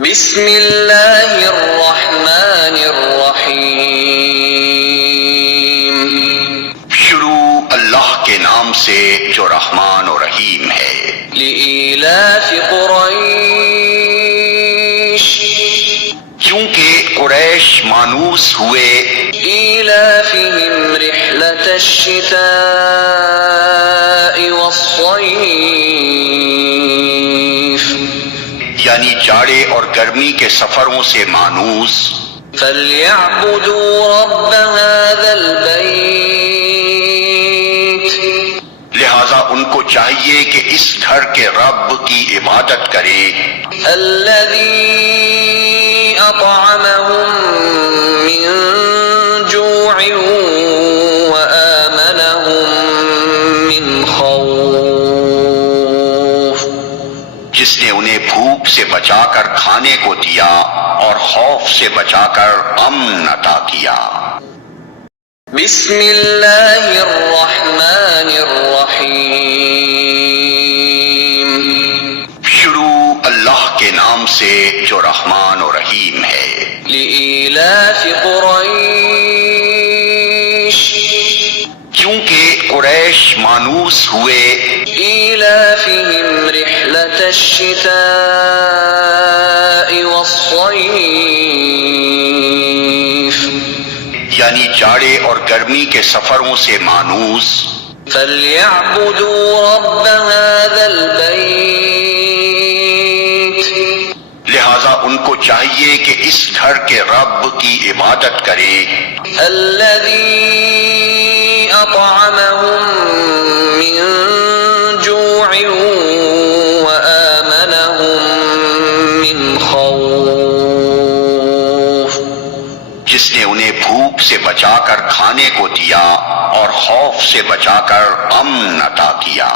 بسم اللہ الرحمن الرحیم، شروع اللہ کے نام سے جو رحمان و رحیم ہے۔ لإیلاف قریش، کیونکہ قریش مانوس ہوئے ایلافہم رحلة الشتاء والصیف، یعنی جاڑے اور گرمی کے سفروں سے مانوس، فَلْيَعْبُدُوا رَبَّ هَذَا الْبَيْتِ، لہذا ان کو چاہیے کہ اس گھر کے رب کی عبادت کرے الَّذِي أَطْعَمَهُم مِّن جُوعٍ وَآمَنَهُم مِّن خَوْفٍ، جس نے انہیں بھوک سے بچا کر کھانے کو دیا اور خوف سے بچا کر امن عطا کیا۔ بسم اللہ الرحمن الرحیم، شروع اللہ کے نام سے جو رحمان و رحیم ہے۔ لإیلاف قریش، کیونکہ قریش مانوس ہوئے ایلافہم رحلة الشتاء والصیف، یعنی جاڑے اور گرمی کے سفروں سے مانوس، فَلْيَعْبُدُوا رَبَّ هَذَا الْبَيْتِ، لہذا ان کو چاہیے کہ اس گھر کے رب کی عبادت کرے الَّذِي أَطْعَمَهُم مِّن جُوعٍ وَآمَنَهُم مِّن خَوْفٍ، جس نے انہیں بھوک سے بچا کر کھانے کو دیا اور خوف سے بچا کر امن عطا کیا۔